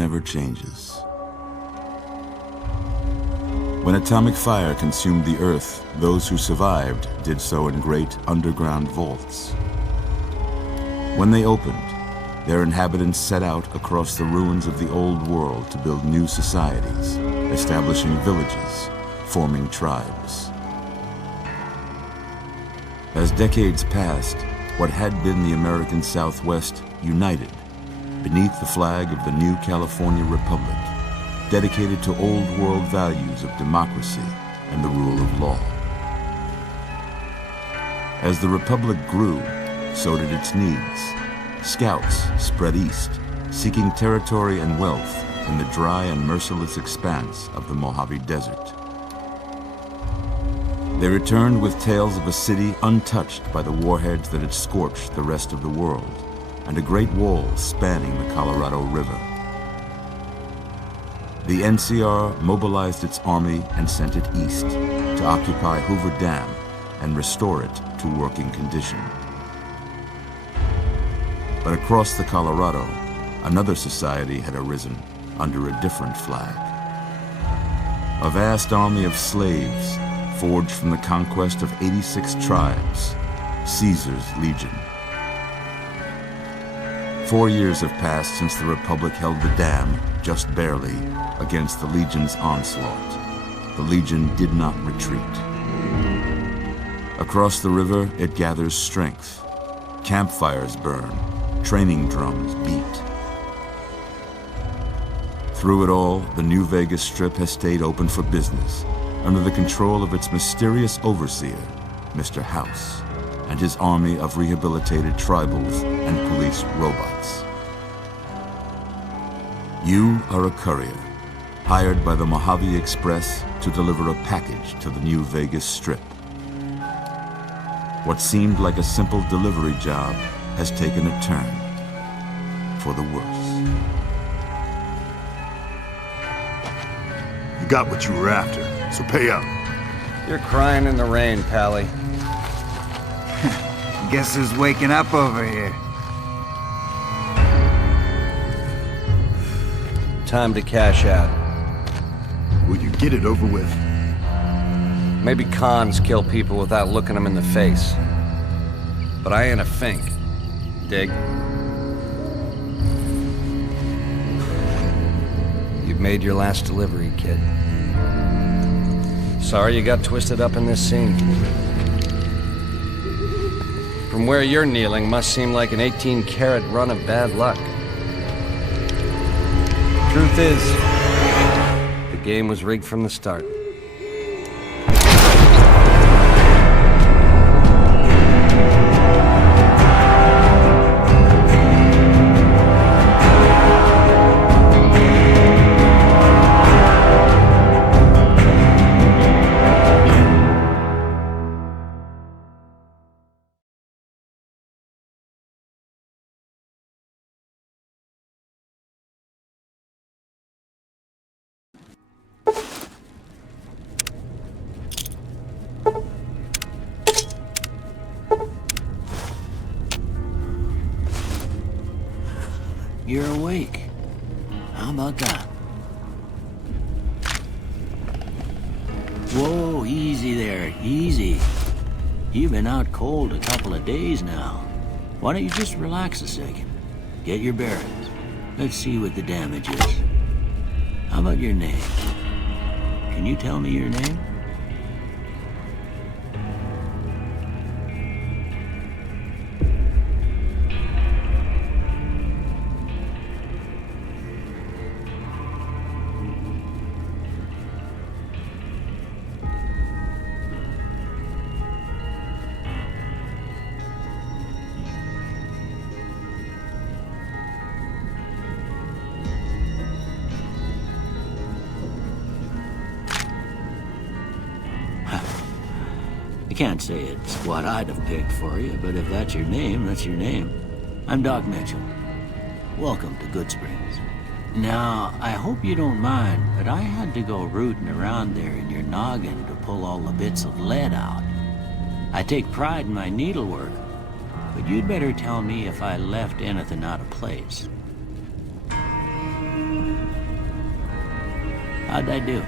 never changes. When atomic fire consumed the Earth, those who survived did so in great underground vaults. When they opened, their inhabitants set out across the ruins of the old world to build new societies, establishing villages, forming tribes. As decades passed, what had been the American Southwest united beneath the flag of the new California Republic, dedicated to old world values of democracy and the rule of law. As the Republic grew, so did its needs. Scouts spread east, seeking territory and wealth in the dry and merciless expanse of the Mojave Desert. They returned with tales of a city untouched by the warheads that had scorched the rest of the world, and a great wall spanning the Colorado River. The NCR mobilized its army and sent it east to occupy Hoover Dam and restore it to working condition. But across the Colorado, another society had arisen under a different flag. A vast army of slaves forged from the conquest of 86 tribes, Caesar's Legion. 4 years have passed since the Republic held the dam, just barely, against the Legion's onslaught. The Legion did not retreat. Across the river, it gathers strength. Campfires burn, training drums beat. Through it all, the New Vegas Strip has stayed open for business, under the control of its mysterious overseer, Mr. House, and his army of rehabilitated tribals and police robots. You are a courier, hired by the Mojave Express to deliver a package to the New Vegas Strip. What seemed like a simple delivery job has taken a turn for the worse. You got what you were after, so pay up. You're crying in the rain, Pally. Guess who's waking up over here? Time to cash out. Will you get it over with? Maybe cons kill people without looking them in the face. But I ain't a fink. Dig? You've made your last delivery, kid. Sorry you got twisted up in this scene. From where you're kneeling must seem like an 18-carat run of bad luck. Truth is, the game was rigged from the start. You're awake. How about that? Whoa, easy there, easy. You've been out cold a couple of days now. Why don't you just relax a second? Get your bearings. Let's see what the damage is. How about your name? Can you tell me your name? I can't say it's what I'd have picked for you, but if that's your name, that's your name. I'm Doc Mitchell. Welcome to Good Springs. Now, I hope you don't mind, but I had to go rooting around there in your noggin to pull all the bits of lead out. I take pride in my needlework, but you'd better tell me if I left anything out of place. How'd I do?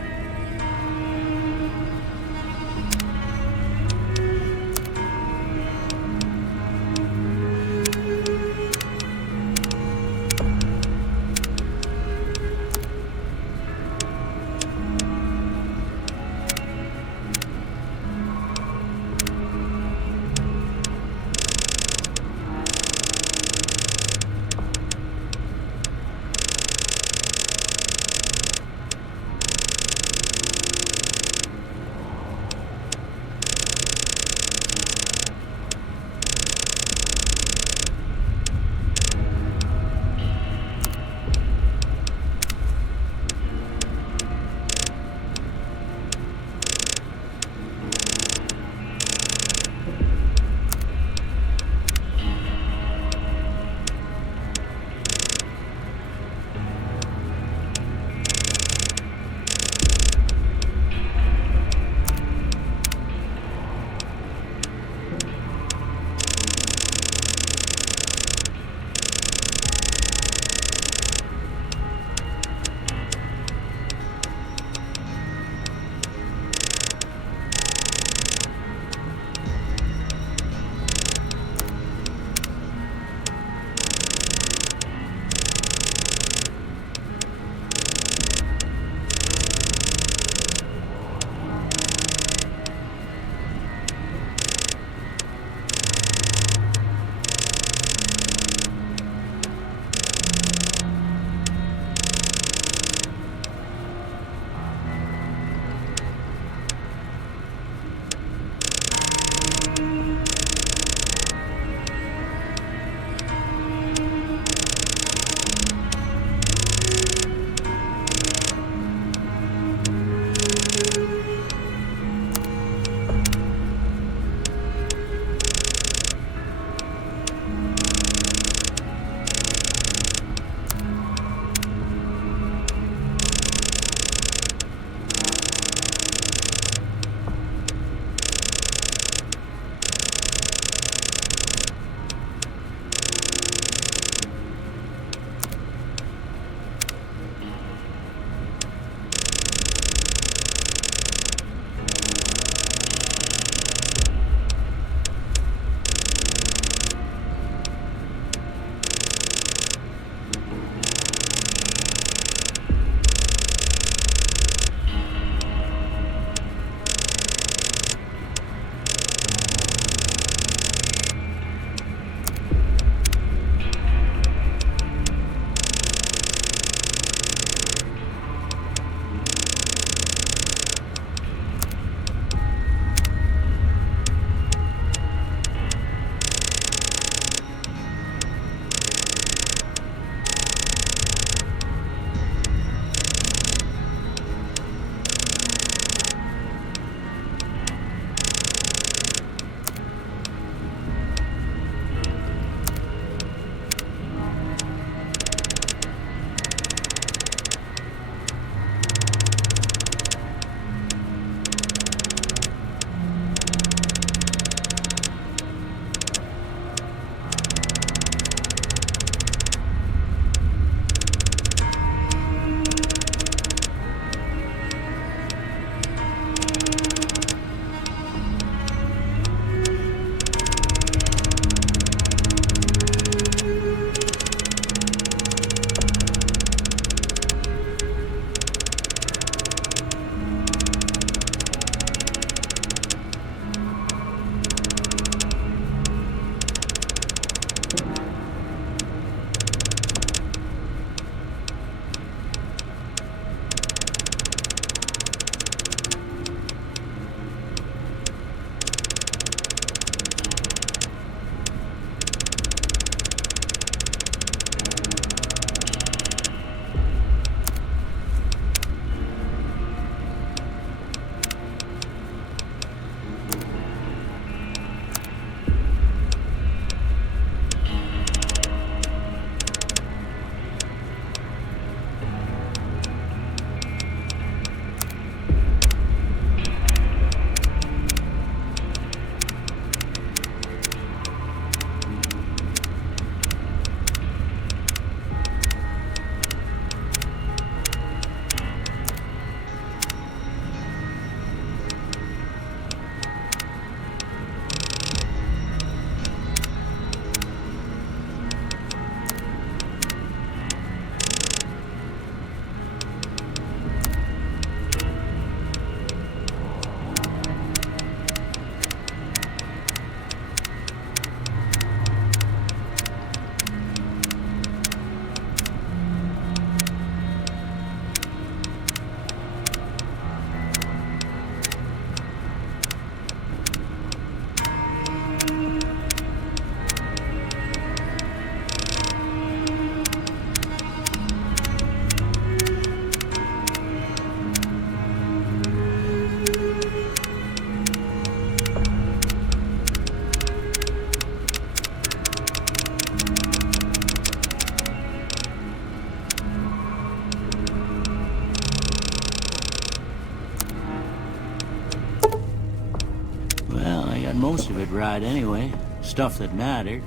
got most of it right anyway. Stuff that mattered.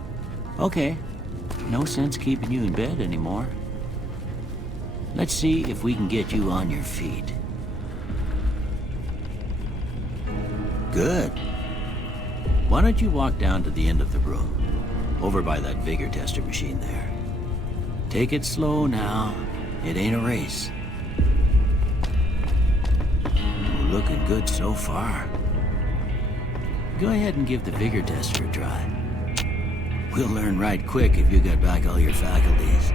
Okay. No sense keeping you in bed anymore. Let's see if we can get you on your feet. Good. Why don't you walk down to the end of the room, over by that vigor tester machine there. Take it slow now. It ain't a race. Looking good so far. Go ahead and give the vigor tester a try. We'll learn right quick if you got back all your faculties.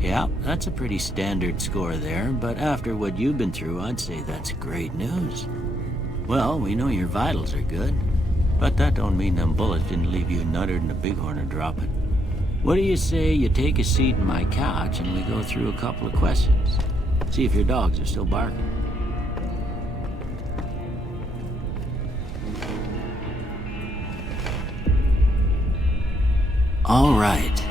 Yeah, that's a pretty standard score there, but after what you've been through, I'd say that's great news. Well, we know your vitals are good, but that don't mean them bullets didn't leave you nuttered and a bighorn are dropping. What do you say you take a seat in my couch and we go through a couple of questions? See if your dogs are still barking. All right.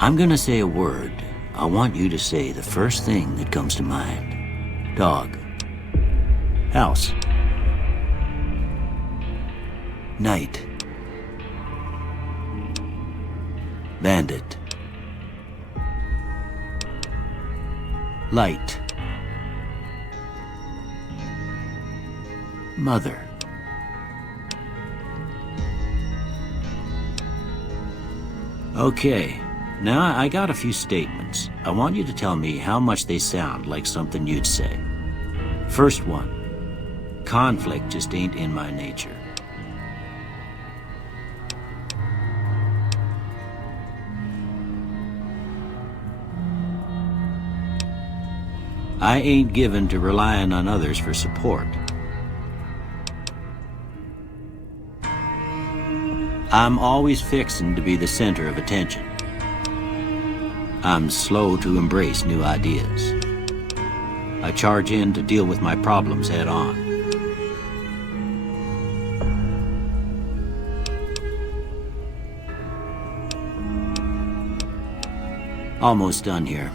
I'm gonna say a word. I want you to say the first thing that comes to mind. Dog. House. Night. Bandit. Light. Mother. Okay. Now, I got a few statements. I want you to tell me how much they sound like something you'd say. First one. Conflict just ain't in my nature. I ain't given to relying on others for support. I'm always fixin' to be the center of attention. I'm slow to embrace new ideas. I charge in to deal with my problems head on. Almost done here.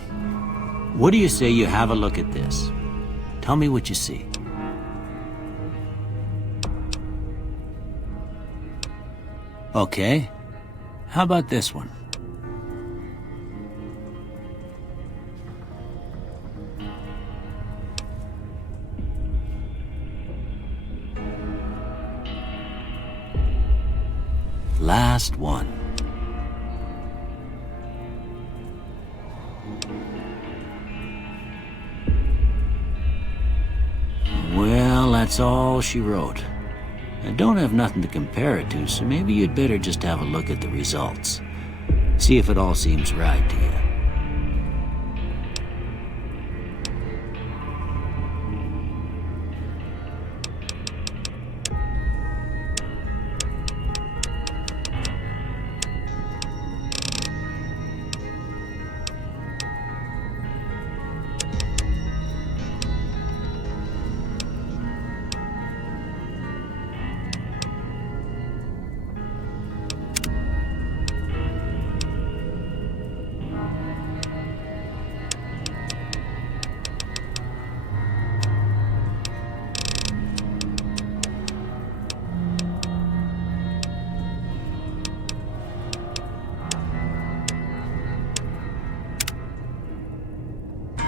What do you say you have a look at this? Tell me what you see. Okay. How about this one? Last one. Well, that's all she wrote. I don't have nothing to compare it to, so maybe you'd better just have a look at the results. See if it all seems right to you.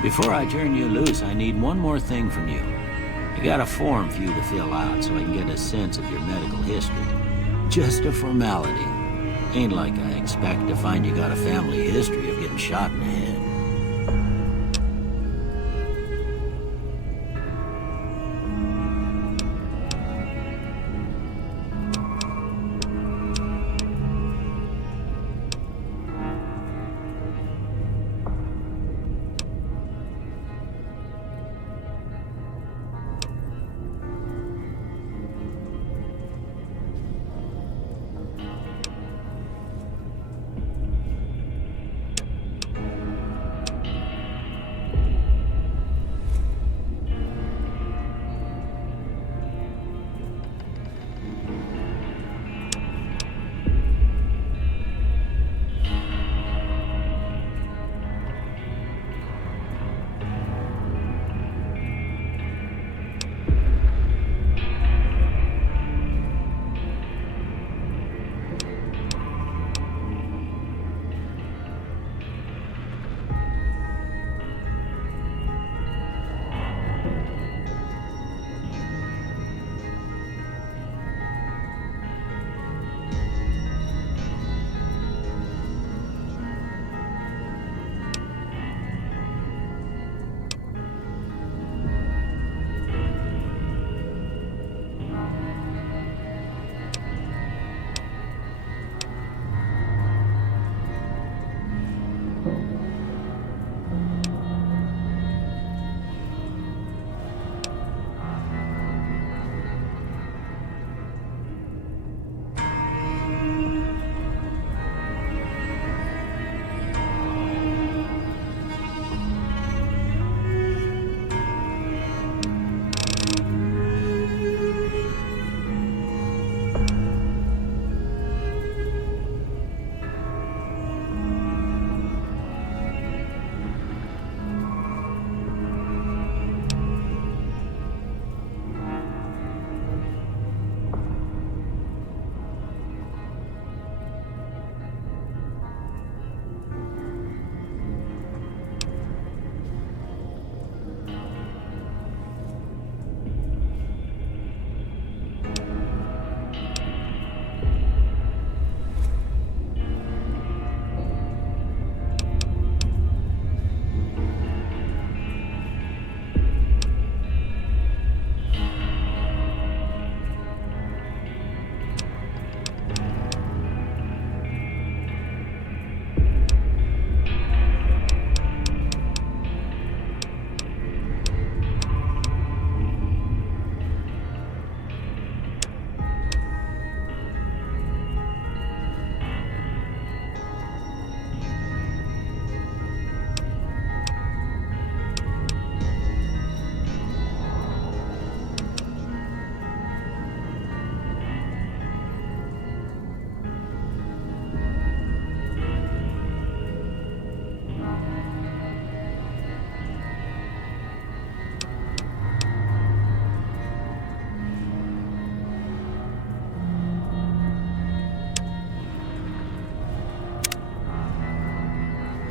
Before I turn you loose, I need one more thing from you. I got a form for you to fill out so I can get a sense of your medical history. Just a formality. Ain't like I expect to find you got a family history of getting shot in the head.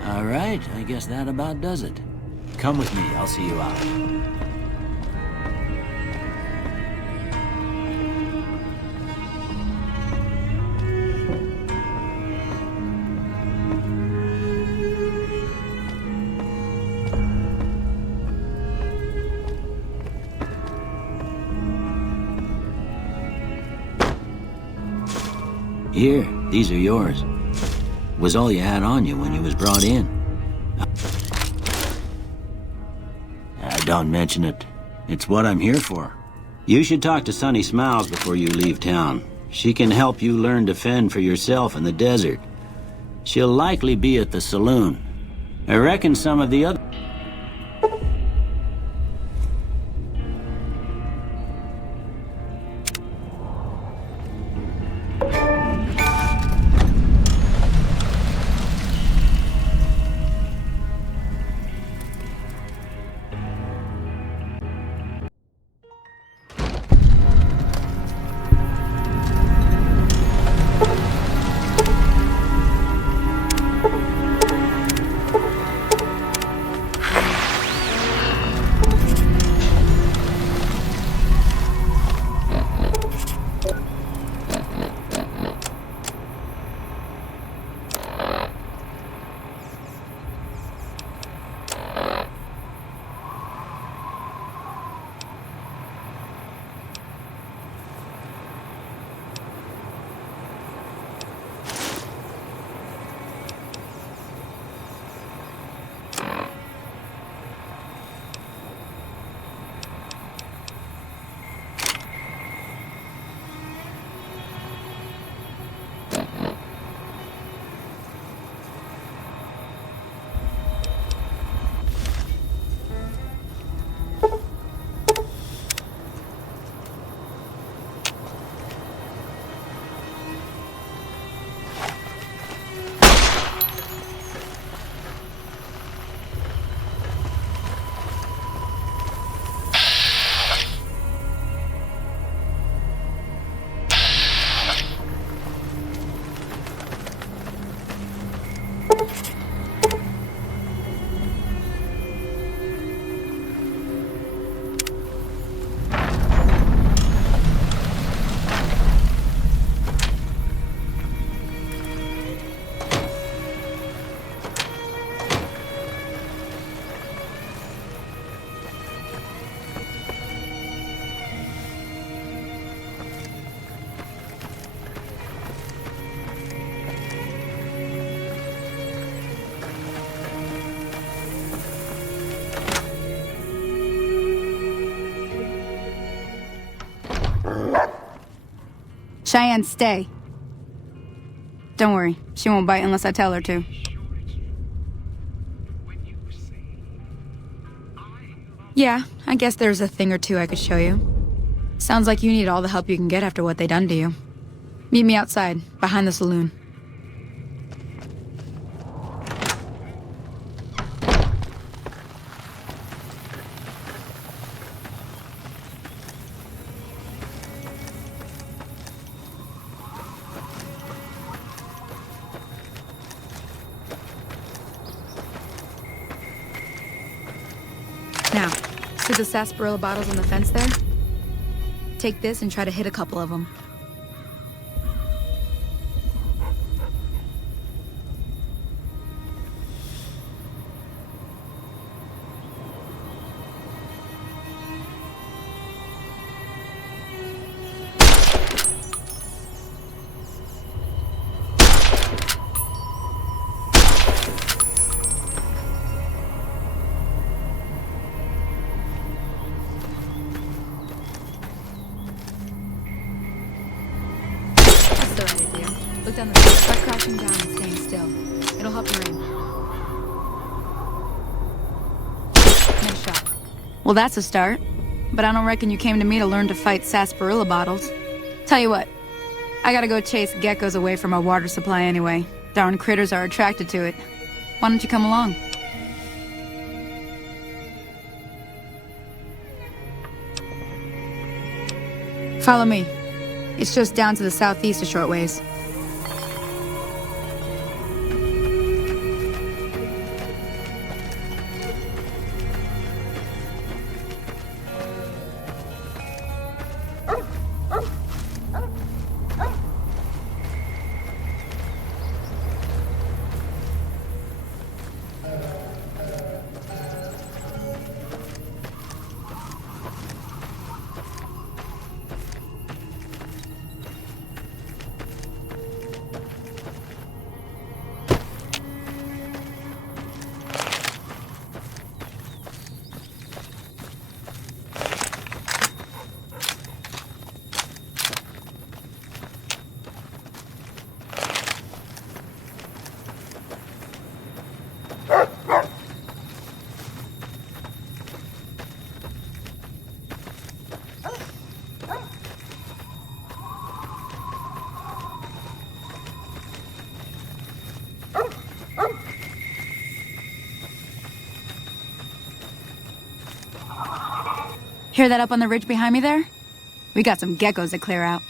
All right, I guess that about does it. Come with me, I'll see you out. Here, these are yours. Was all you had on you when you was brought in. Don't mention it. It's what I'm here for. You should talk to Sunny Smiles before you leave town. She can help you learn to fend for yourself in the desert. She'll likely be at the saloon. I reckon some of the other... Cheyenne, stay. Don't worry, she won't bite unless I tell her to. Yeah, I guess there's a thing or two I could show you. Sounds like you need all the help you can get after what they done to you. Meet me outside, behind the saloon. Now, see the sarsaparilla bottles on the fence there? Take this and try to hit a couple of them. Look down the street, start crouching down and staying still. It'll help your aim. Nice shot. Well, that's a start. But I don't reckon you came to me to learn to fight sarsaparilla bottles. Tell you what, I gotta go chase geckos away from our water supply anyway. Darn critters are attracted to it. Why don't you come along? Follow me. It's just down to the southeast a short ways. Hear that up on the ridge behind me there? We got some geckos to clear out.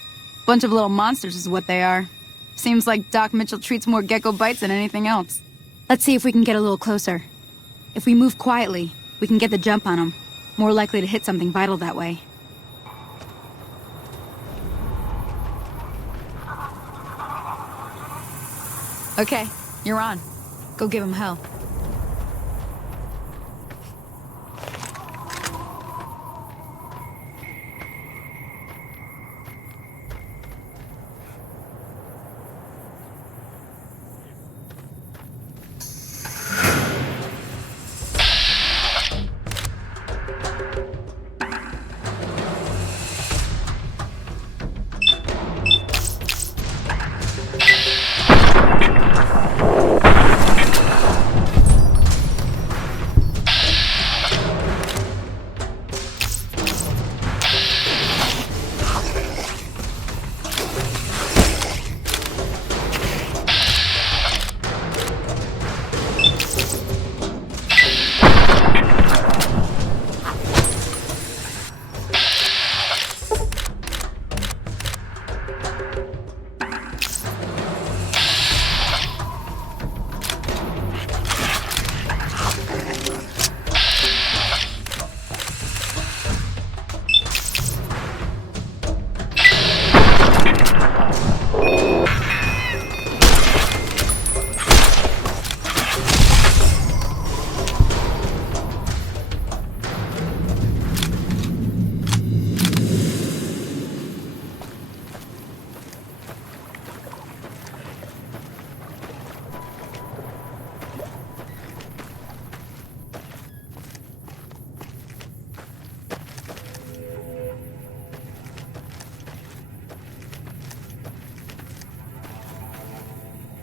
Bunch of little monsters is what they are. Seems like Doc Mitchell treats more gecko bites than anything else. Let's see if we can get a little closer. If we move quietly, we can get the jump on them. More likely to hit something vital that way. Okay, you're on. Go give him hell.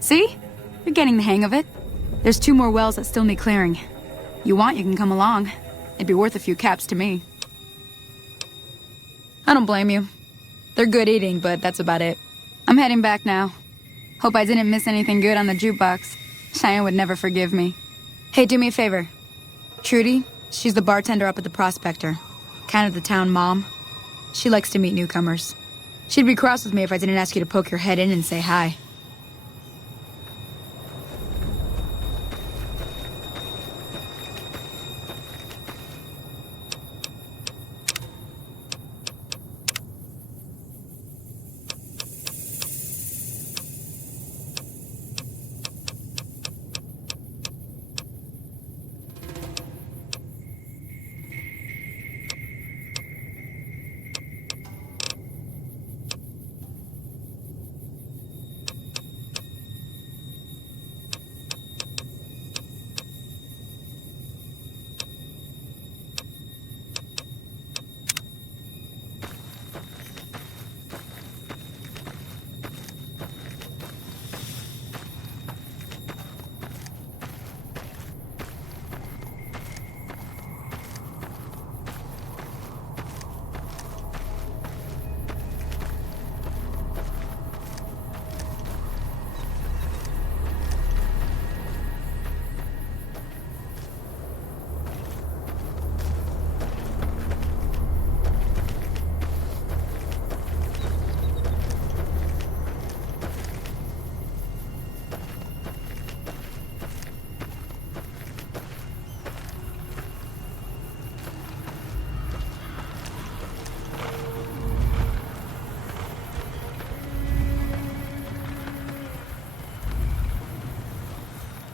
See? You're getting the hang of it. There's 2 more wells that still need clearing. You want, you can come along. It'd be worth a few caps to me. I don't blame you. They're good eating, but that's about it. I'm heading back now. Hope I didn't miss anything good on the jukebox. Cheyenne would never forgive me. Hey, do me a favor. Trudy, she's the bartender up at the Prospector. Kind of the town mom. She likes to meet newcomers. She'd be cross with me if I didn't ask you to poke your head in and say hi.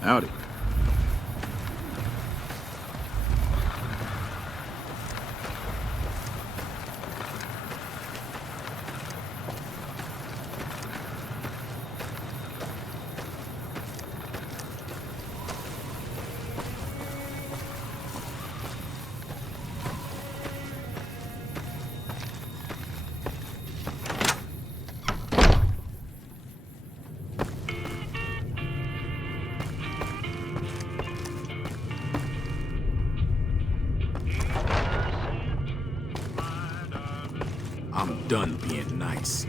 Howdy. I'm done being nice.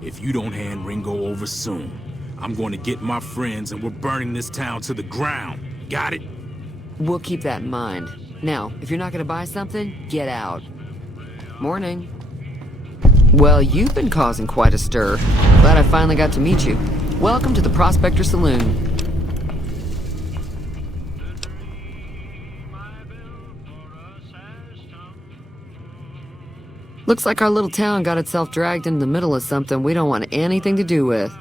If you don't hand Ringo over soon, I'm going to get my friends and we're burning this town to the ground. Got it? We'll keep that in mind. Now, if you're not gonna buy something, get out. Morning. Well, you've been causing quite a stir. Glad I finally got to meet you. Welcome to the Prospector Saloon. Looks like our little town got itself dragged into the middle of something we don't want anything to do with.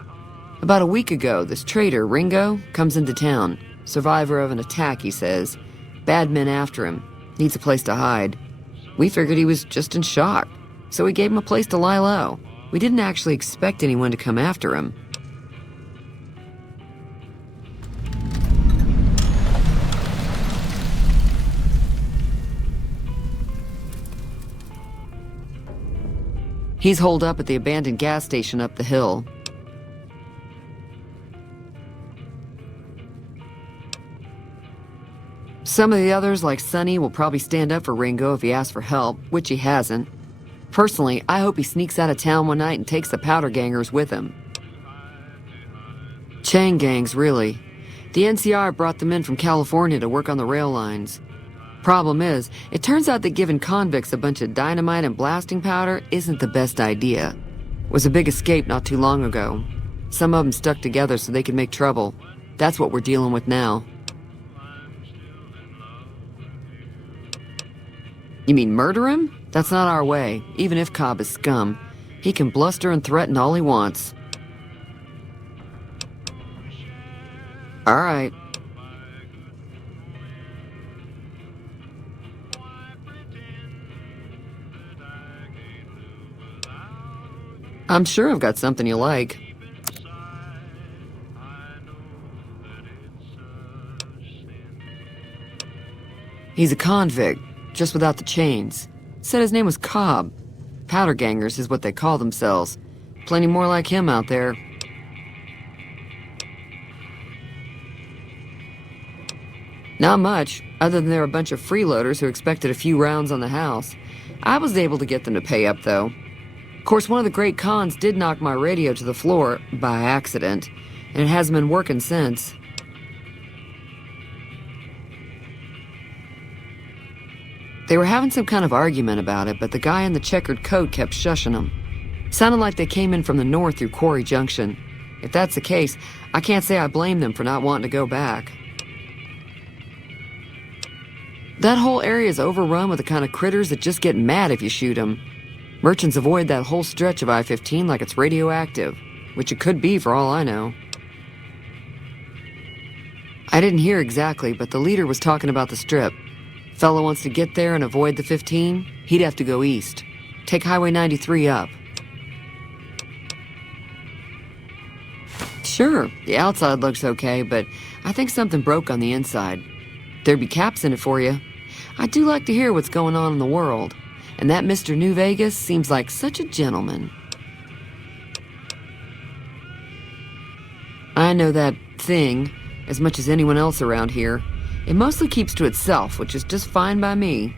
About a week ago, this traitor, Ringo, comes into town. Survivor of an attack, he says. Bad men after him. Needs a place to hide. We figured he was just in shock, so we gave him a place to lie low. We didn't actually expect anyone to come after him. He's holed up at the abandoned gas station up the hill. Some of the others, like Sonny, will probably stand up for Ringo if he asks for help, which he hasn't. Personally, I hope he sneaks out of town one night and takes the powder gangers with him. Chain gangs, really. The NCR brought them in from California to work on the rail lines. Problem is, it turns out that giving convicts a bunch of dynamite and blasting powder isn't the best idea. It was a big escape not too long ago. Some of them stuck together so they could make trouble. That's what we're dealing with now. You mean murder him? That's not our way, even if Cobb is scum. He can bluster and threaten all he wants. All right. I'm sure I've got something you like. He's a convict, just without the chains. Said his name was Cobb. Powder gangers is what they call themselves. Plenty more like him out there. Not much, other than there were a bunch of freeloaders who expected a few rounds on the house. I was able to get them to pay up, though. Of course, one of the great cons did knock my radio to the floor, by accident, and it hasn't been working since. They were having some kind of argument about it, but the guy in the checkered coat kept shushing them. Sounded like they came in from the north through Quarry Junction. If that's the case, I can't say I blame them for not wanting to go back. That whole area is overrun with the kind of critters that just get mad if you shoot them. Merchants avoid that whole stretch of I-15 like it's radioactive, which it could be for all I know. I didn't hear exactly, but the leader was talking about the strip. Fellow wants to get there and avoid the 15, he'd have to go east. Take Highway 93 up. Sure, the outside looks okay, but I think something broke on the inside. There'd be caps in it for you. I do like to hear what's going on in the world, and that Mr. New Vegas seems like such a gentleman. I know that thing as much as anyone else around here. It mostly keeps to itself, which is just fine by me.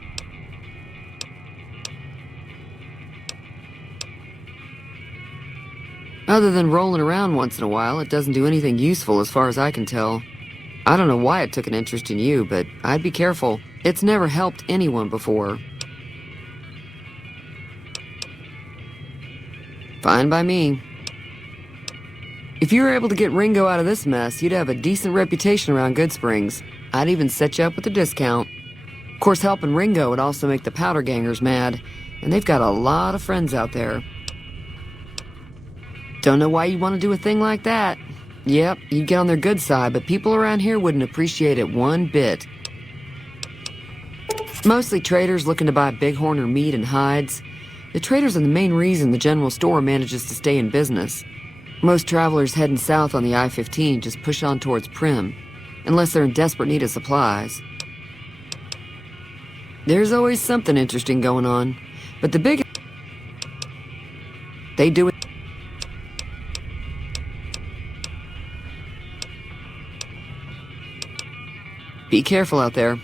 Other than rolling around once in a while, it doesn't do anything useful as far as I can tell. I don't know why it took an interest in you, but I'd be careful. It's never helped anyone before. Fine by me. If you were able to get Ringo out of this mess, you'd have a decent reputation around Goodsprings. I'd even set you up with a discount. Of course, helping Ringo would also make the powder gangers mad, and they've got a lot of friends out there. Don't know why you want to do a thing like that. Yep, you'd get on their good side, but people around here wouldn't appreciate it one bit. Mostly traders looking to buy bighorn or meat and hides. The traders are the main reason the general store manages to stay in business. Most travelers heading south on the I-15 just push on towards Prim, unless they're in desperate need of supplies. There's always something interesting going on, but the big... They do it. Be careful out there.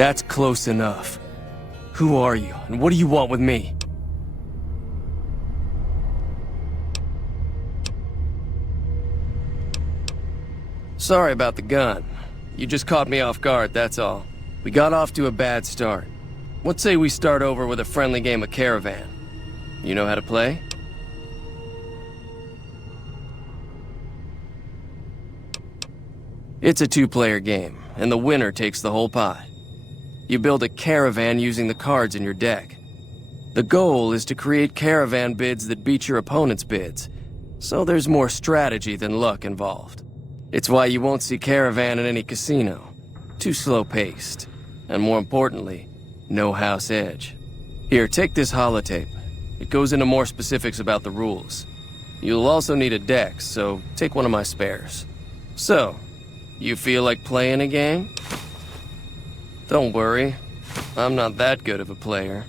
That's close enough. Who are you, and what do you want with me? Sorry about the gun. You just caught me off guard, that's all. We got off to a bad start. What say we start over with a friendly game of Caravan? You know how to play? It's a two-player game, and the winner takes the whole pot. You build a caravan using the cards in your deck. The goal is to create caravan bids that beat your opponent's bids, so there's more strategy than luck involved. It's why you won't see caravan in any casino. Too slow-paced. And more importantly, no house edge. Here, take this holotape. It goes into more specifics about the rules. You'll also need a deck, so take one of my spares. So, you feel like playing a game? Don't worry, I'm not that good of a player.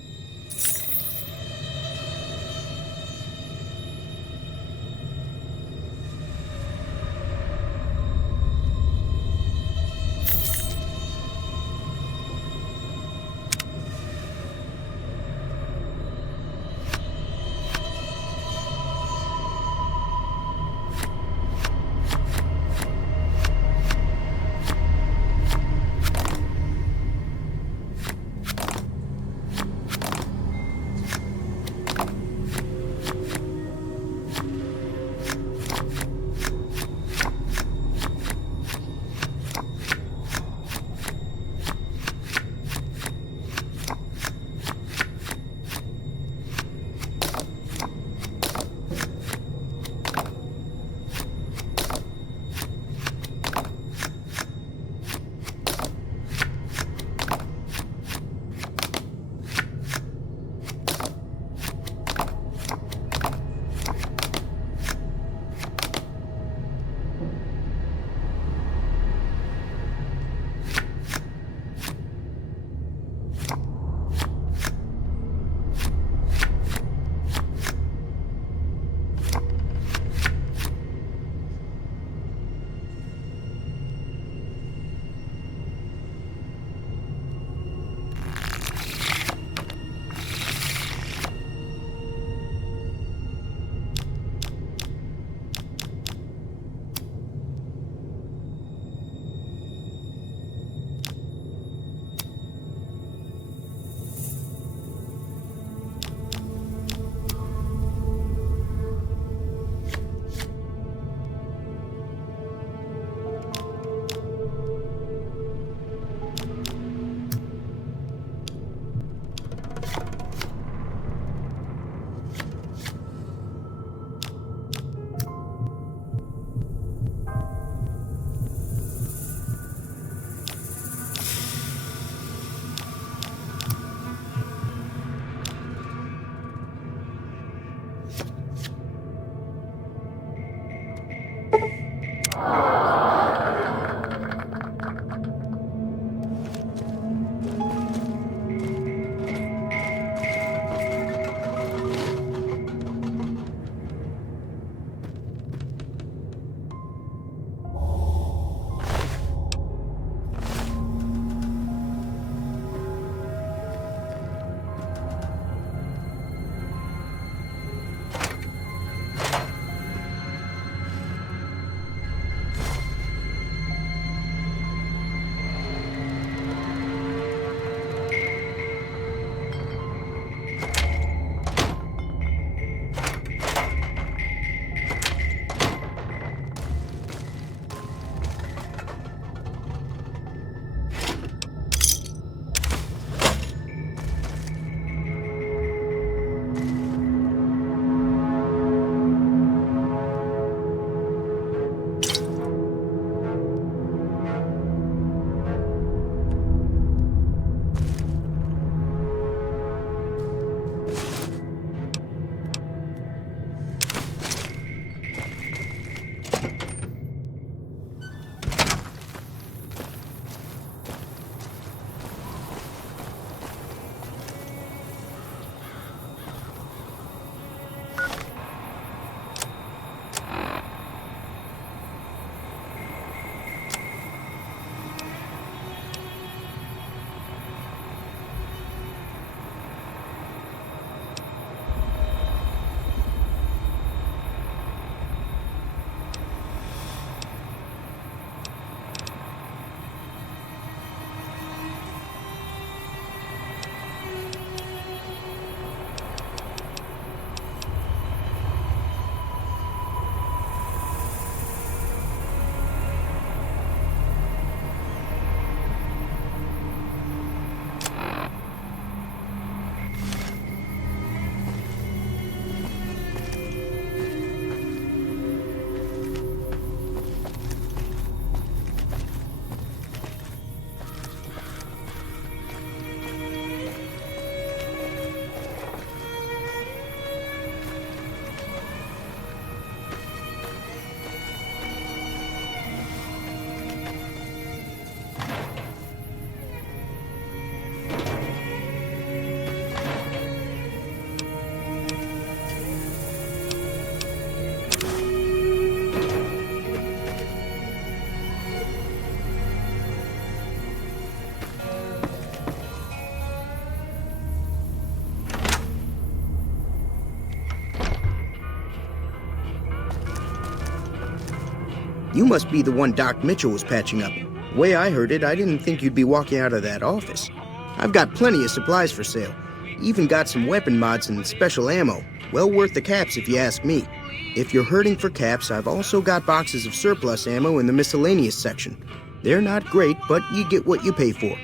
You must be the one Doc Mitchell was patching up. The way I heard it, I didn't think you'd be walking out of that office. I've got plenty of supplies for sale. Even got some weapon mods and special ammo. Well worth the caps if you ask me. If you're hurting for caps, I've also got boxes of surplus ammo in the miscellaneous section. They're not great, but you get what you pay for.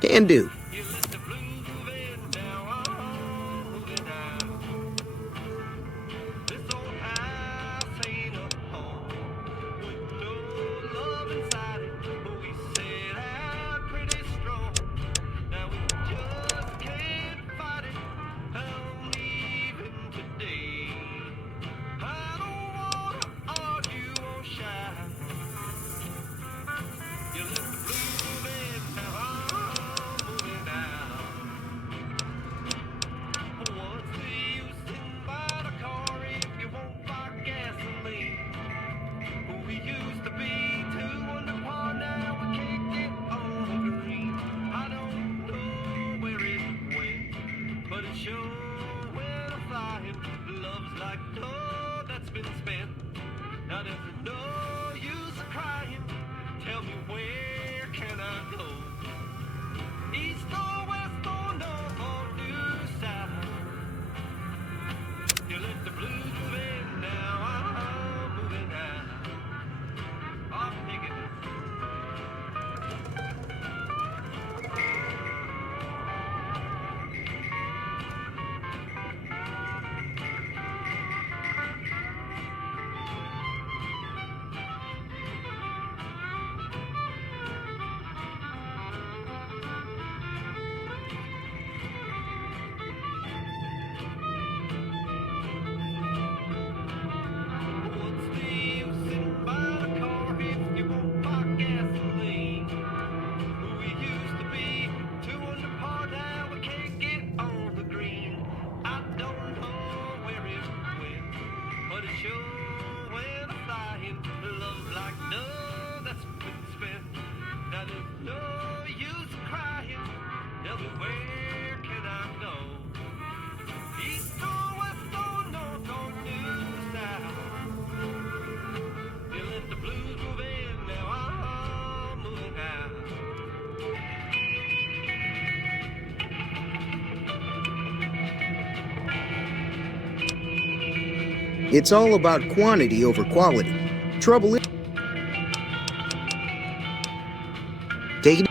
Can do. It's all about quantity over quality. Trouble is... Take it...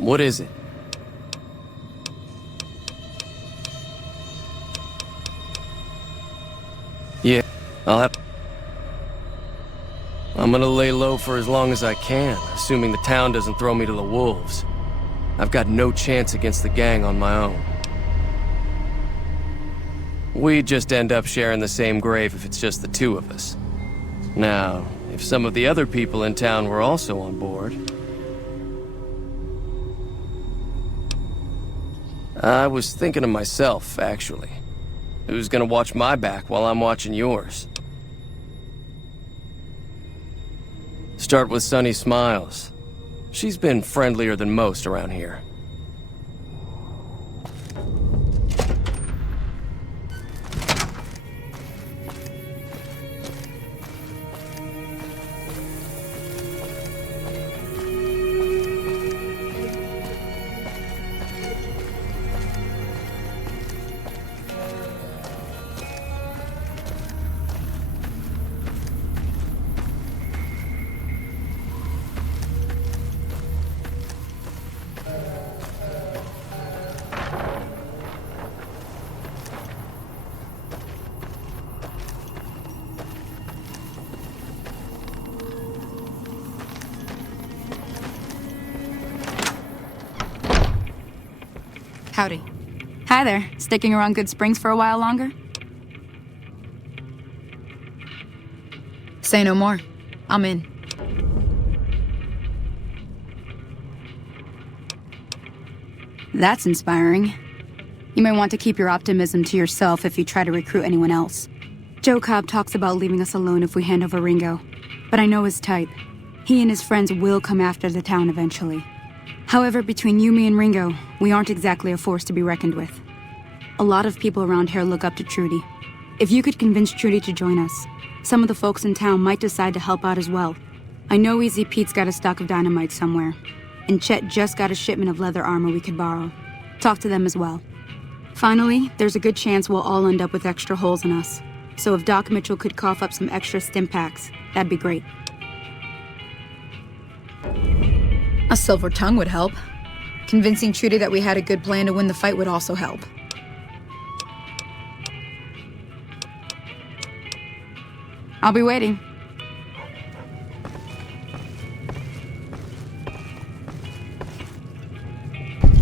What is it? Yeah, I'm gonna lay low for as long as I can, assuming the town doesn't throw me to the wolves. I've got no chance against the gang on my own. We'd just end up sharing the same grave if it's just the two of us. Now, if some of the other people in town were also on board... I was thinking of myself, actually. Who's gonna watch my back while I'm watching yours? Start with Sunny Smiles. She's been friendlier than most around here. Howdy. Hi there. Sticking around Good Springs for a while longer? Say no more. I'm in. That's inspiring. You may want to keep your optimism to yourself if you try to recruit anyone else. Joe Cobb talks about leaving us alone if we hand over Ringo, but I know his type. He and his friends will come after the town eventually. However, between you, me, and Ringo, we aren't exactly a force to be reckoned with. A lot of people around here look up to Trudy. If you could convince Trudy to join us, some of the folks in town might decide to help out as well. I know Easy Pete's got a stock of dynamite somewhere, and Chet just got a shipment of leather armor we could borrow. Talk to them as well. Finally, there's a good chance we'll all end up with extra holes in us. So if Doc Mitchell could cough up some extra stim packs, that'd be great. A silver tongue would help. Convincing Trudy that we had a good plan to win the fight would also help. I'll be waiting.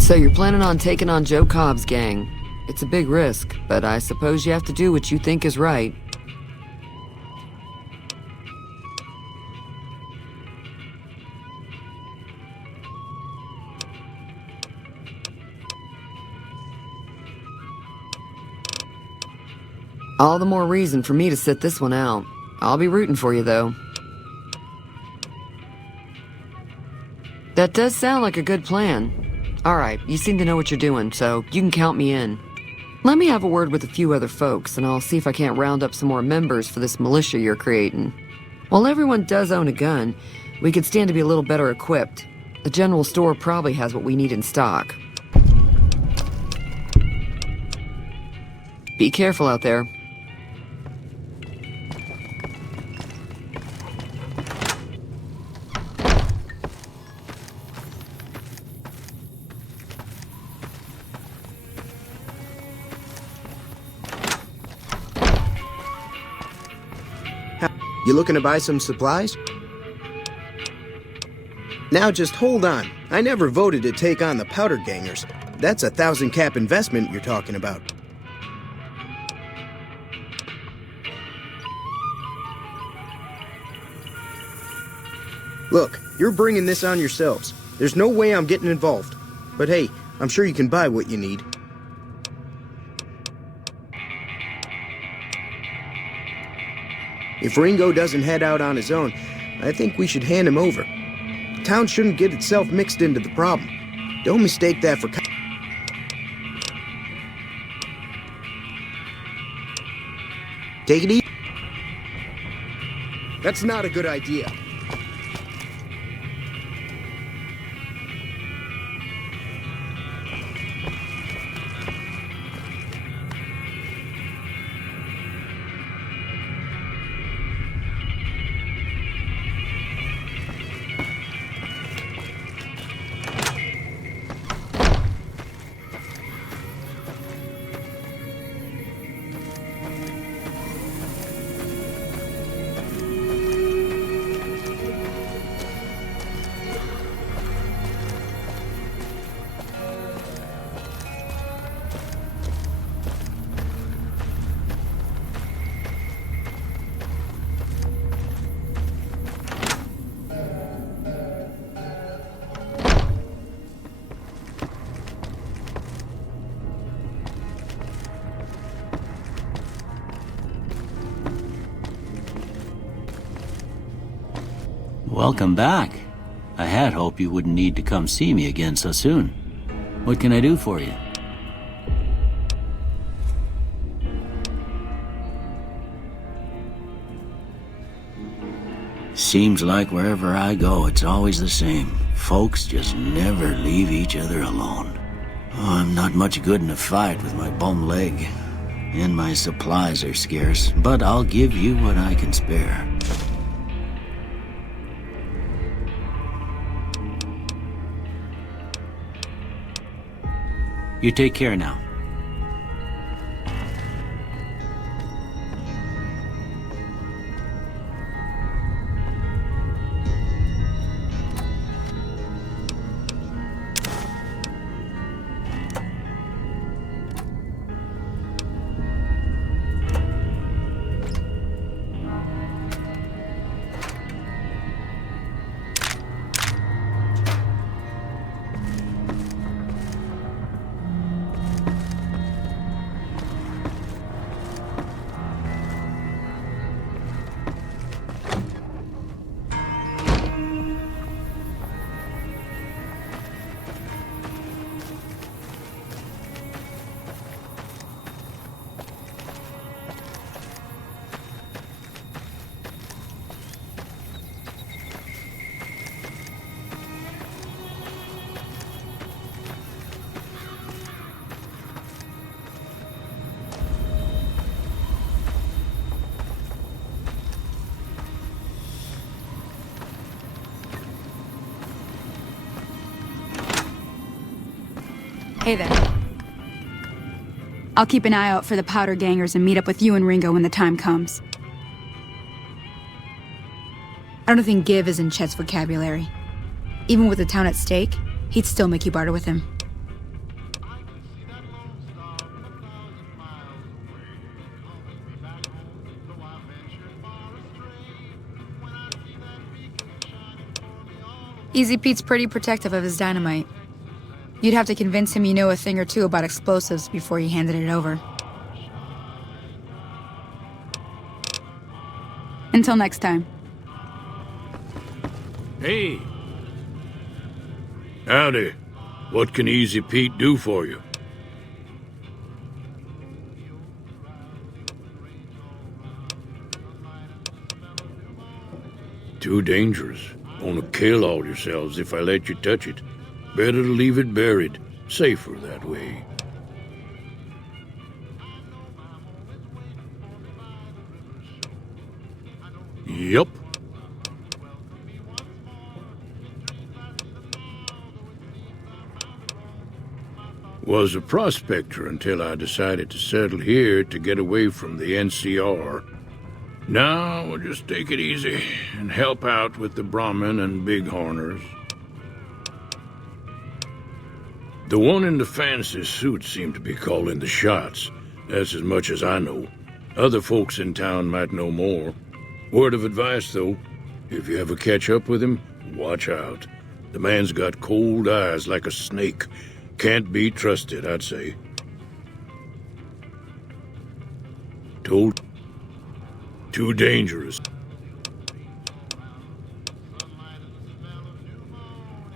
So you're planning on taking on Joe Cobb's gang. It's a big risk, but I suppose you have to do what you think is right. All the more reason for me to sit this one out. I'll be rooting for you, though. That does sound like a good plan. All right, you seem to know what you're doing, so you can count me in. Let me have a word with a few other folks, and I'll see if I can't round up some more members for this militia you're creating. While everyone does own a gun, we could stand to be a little better equipped. The general store probably has what we need in stock. Be careful out there. You looking to buy some supplies? Now just hold on. I never voted to take on the powder gangers. That's a 1,000 cap investment you're talking about. Look, you're bringing this on yourselves. There's no way I'm getting involved. But hey, I'm sure you can buy what you need. If Ringo doesn't head out on his own, I think we should hand him over. The town shouldn't get itself mixed into the problem. Don't mistake that for... Take it easy. That's not a good idea. Welcome back. I had hoped you wouldn't need to come see me again so soon. What can I do for you? Seems like wherever I go, it's always the same. Folks just never leave each other alone. Oh, I'm not much good in a fight with my bum leg. And my supplies are scarce, but I'll give you what I can spare. You take care now. Hey there. I'll keep an eye out for the powder gangers and meet up with you and Ringo when the time comes. I don't think give is in Chet's vocabulary. Even with the town at stake, he'd still make you barter with him. Easy Pete's pretty protective of his dynamite. You'd have to convince him you know a thing or two about explosives before you handed it over. Until next time. Hey. Howdy. What can Easy Pete do for you? Too dangerous. Gonna kill all yourselves if I let you touch it. Better to leave it buried. Safer that way. Yup. Was a prospector until I decided to settle here to get away from the NCR. Now we'll just take it easy and help out with the Brahmin and Bighorners. The one in the fancy suit seemed to be calling the shots. That's as much as I know. Other folks in town might know more. Word of advice, though, if you ever catch up with him, watch out. The man's got cold eyes like a snake. Can't be trusted, I'd say. Told. Too dangerous.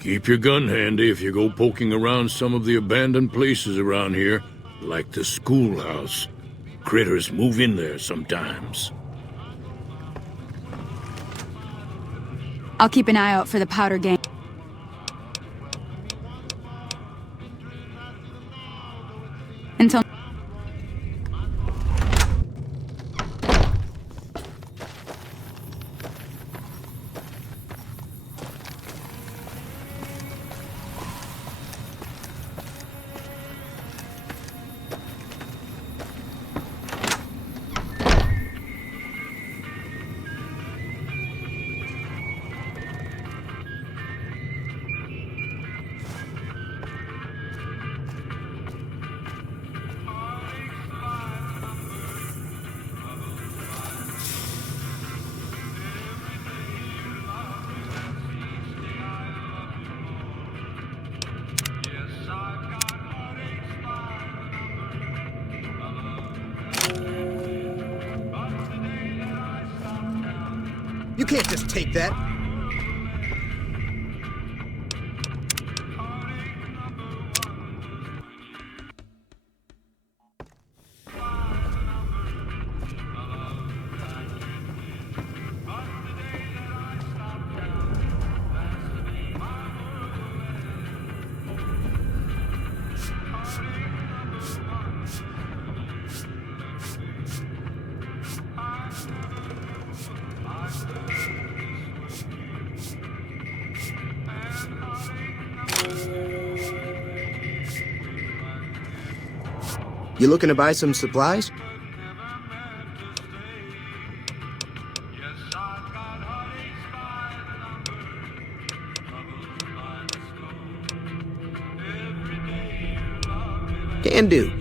Keep your gun handy if you go poking around some of the abandoned places around here, like the schoolhouse. Critters move in there sometimes. I'll keep an eye out for the powder gang. Until... You can't just take that. You looking to buy some supplies? Can do.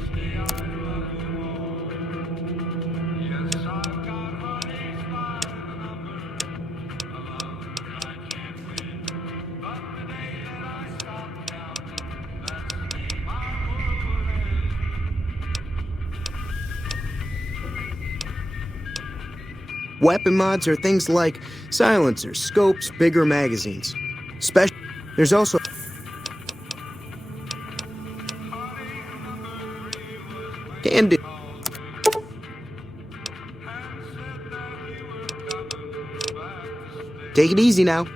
Weapon mods are things like silencers, scopes, bigger magazines. There's also... Can do. Take it easy now.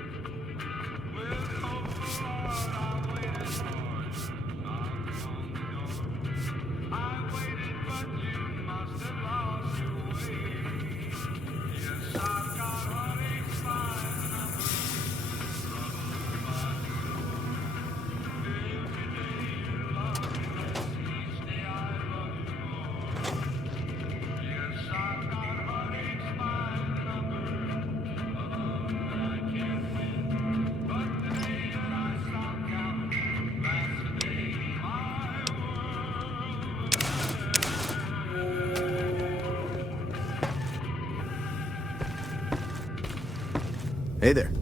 Hey there.